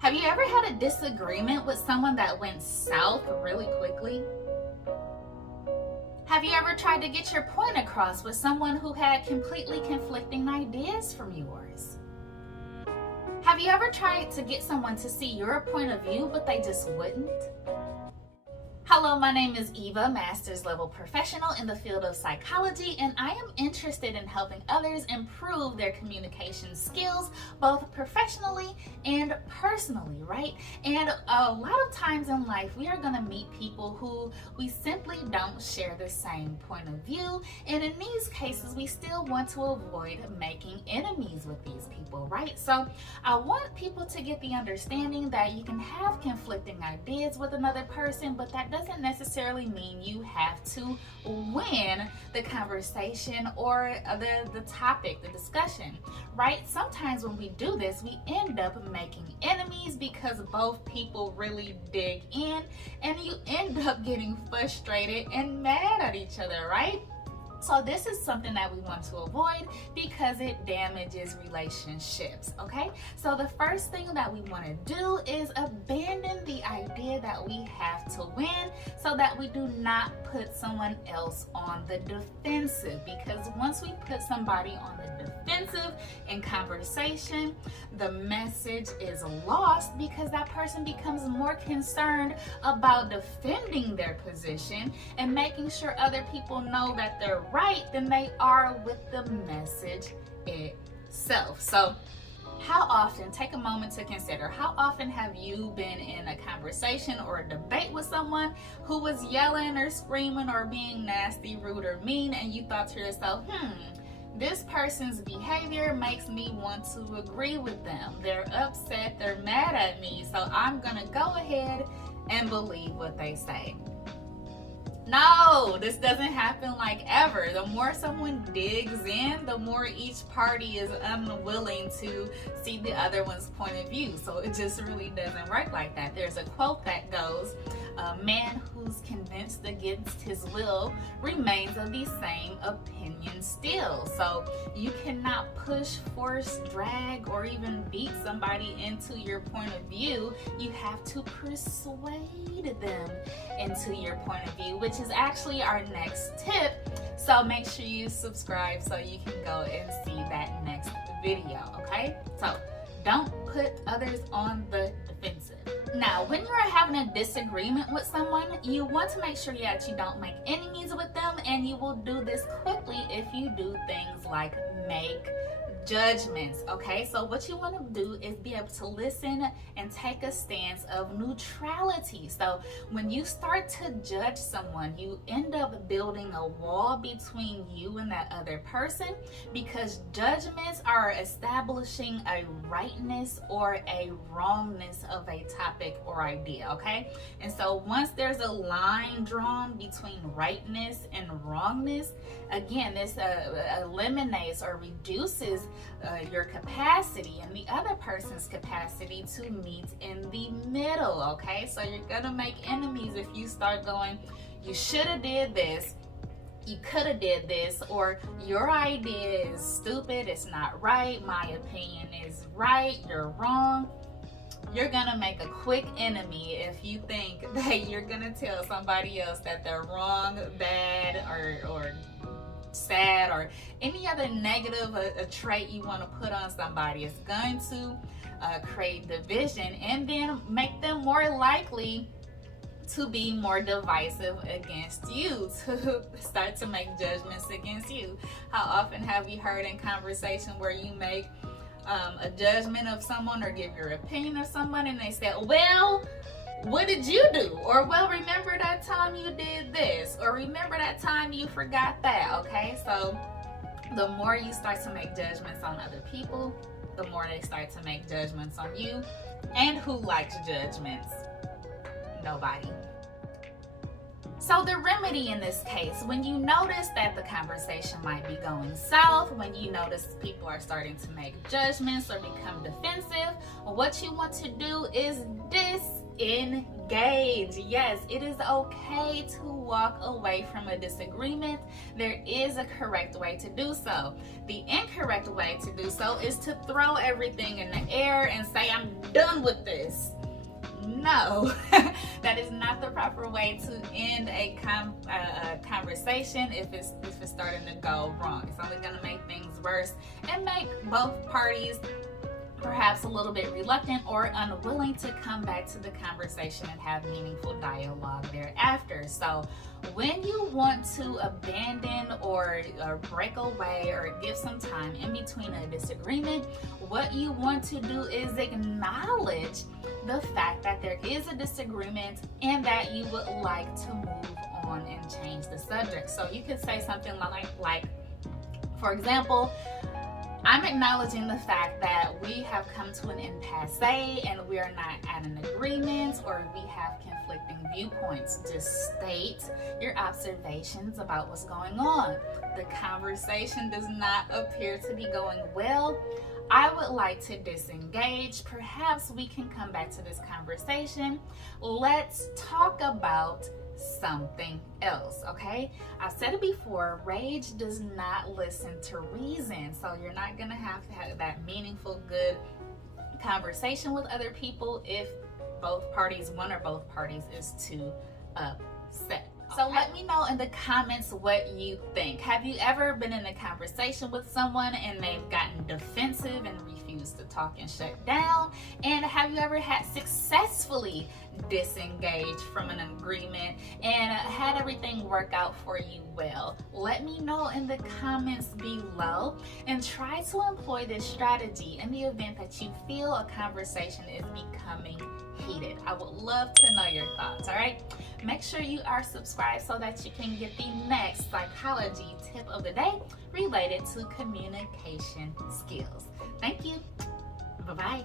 Have you ever had a disagreement with someone that went south really quickly? Have you ever tried to get your point across with someone who had completely conflicting ideas from yours? Have you ever tried to get someone to see your point of view, but they just wouldn't? Hello, my name is Eva, master's level professional in the field of psychology, and I am interested in helping others improve their communication skills, both professionally and personally, right? And a lot of times in life, we are going to meet people who we simply don't share the same point of view, and in these cases, we still want to avoid making enemies with these people, right? So I want people to get the understanding that you can have conflicting ideas with another person, but that doesn't necessarily mean you have to win the conversation or the topic, the discussion, right? Sometimes when we do this, we end up making enemies because both people really dig in, and you end up getting frustrated and mad at each other, right? So this is something that we want to avoid because it damages relationships, okay? So the first thing that we want to do is abandon the idea that we have to win so that we do not put someone else on the defensive, because once we put somebody on the defensive in conversation, the message is lost because that person becomes more concerned about defending their position and making sure other people know that they're right than they are with the message itself. So how often, take a moment to consider, how often have you been in a conversation or a debate with someone who was yelling or screaming or being nasty, rude, or mean, and you thought to yourself, this person's behavior makes me want to agree with them. They're upset, they're mad at me, so I'm gonna go ahead and believe what they say. No, this doesn't happen like ever. The more someone digs in, the more each party is unwilling to see the other one's point of view. So it just really doesn't work like that. There's a quote that goes, "A man who's convinced against his will remains of the same opinion still." So you cannot push, force, drag, or even beat somebody into your point of view. You have to persuade them into your point of view, which is actually our next tip. So make sure you subscribe so you can go and see that next video, okay? So don't put others on the defensive. Now, when you're having a disagreement with someone, you want to make sure that you don't make enemies with them, and you will do this quickly if you do things like make judgments, okay? So what you want to do is be able to listen and take a stance of neutrality. So when you start to judge someone, you end up building a wall between you and that other person, because judgments are establishing a rightness or a wrongness of a topic or idea, okay? And so once there's a line drawn between rightness and wrongness, again, this eliminates or reduces your capacity and the other person's capacity to meet in the middle, okay? So you're gonna make enemies if you start going, you should have did this, you could have did this, or your idea is stupid, it's not right, my opinion is right, you're wrong. You're gonna make a quick enemy if you think that you're gonna tell somebody else that they're wrong, bad, or sad, or any other negative a trait you want to put on somebody. It's going to create division and then make them more likely to be more divisive against you, to start to make judgments against you. How often have you heard in conversation where you make a judgment of someone or give your opinion of someone and they say, well, what did you do? Or, well, remember that time you did this? Or remember that time you forgot that, okay? So the more you start to make judgments on other people, the more they start to make judgments on you. And who likes judgments? Nobody. So the remedy in this case, when you notice that the conversation might be going south, when you notice people are starting to make judgments or become defensive, what you want to do is disengage. Yes, it is okay to walk away from a disagreement. There is a correct way to do so. The incorrect way to do so is to throw everything in the air and say, I'm done with this. no, that is not the proper way to end a conversation if it's starting to go wrong. It's only going to make things worse and make both parties perhaps a little bit reluctant or unwilling to come back to the conversation and have meaningful dialogue thereafter. So when you want to abandon or break away or give some time in between a disagreement, what you want to do is acknowledge the fact that there is a disagreement and that you would like to move on and change the subject. So you could say something like, for example, I'm acknowledging the fact that we have come to an impasse and we are not at an agreement or we have conflicting viewpoints. Just state your observations about what's going on. The conversation does not appear to be going well. I would like to disengage. Perhaps we can come back to this conversation. Let's talk about something else, okay? I've said it before, rage does not listen to reason. So you're not gonna have to have that meaningful, good conversation with other people if one or both parties is too upset. So let me know in the comments what you think. Have you ever been in a conversation with someone and they've gotten defensive and refused to talk and shut down? And have you ever had successfully disengaged from an agreement and had everything work out for you well? Let me know in the comments below and try to employ this strategy in the event that you feel a conversation is becoming heated. I would love to know your thoughts, all right? Make sure you are subscribed so that you can get the next psychology tip of the day related to communication skills. Thank you. Bye-bye.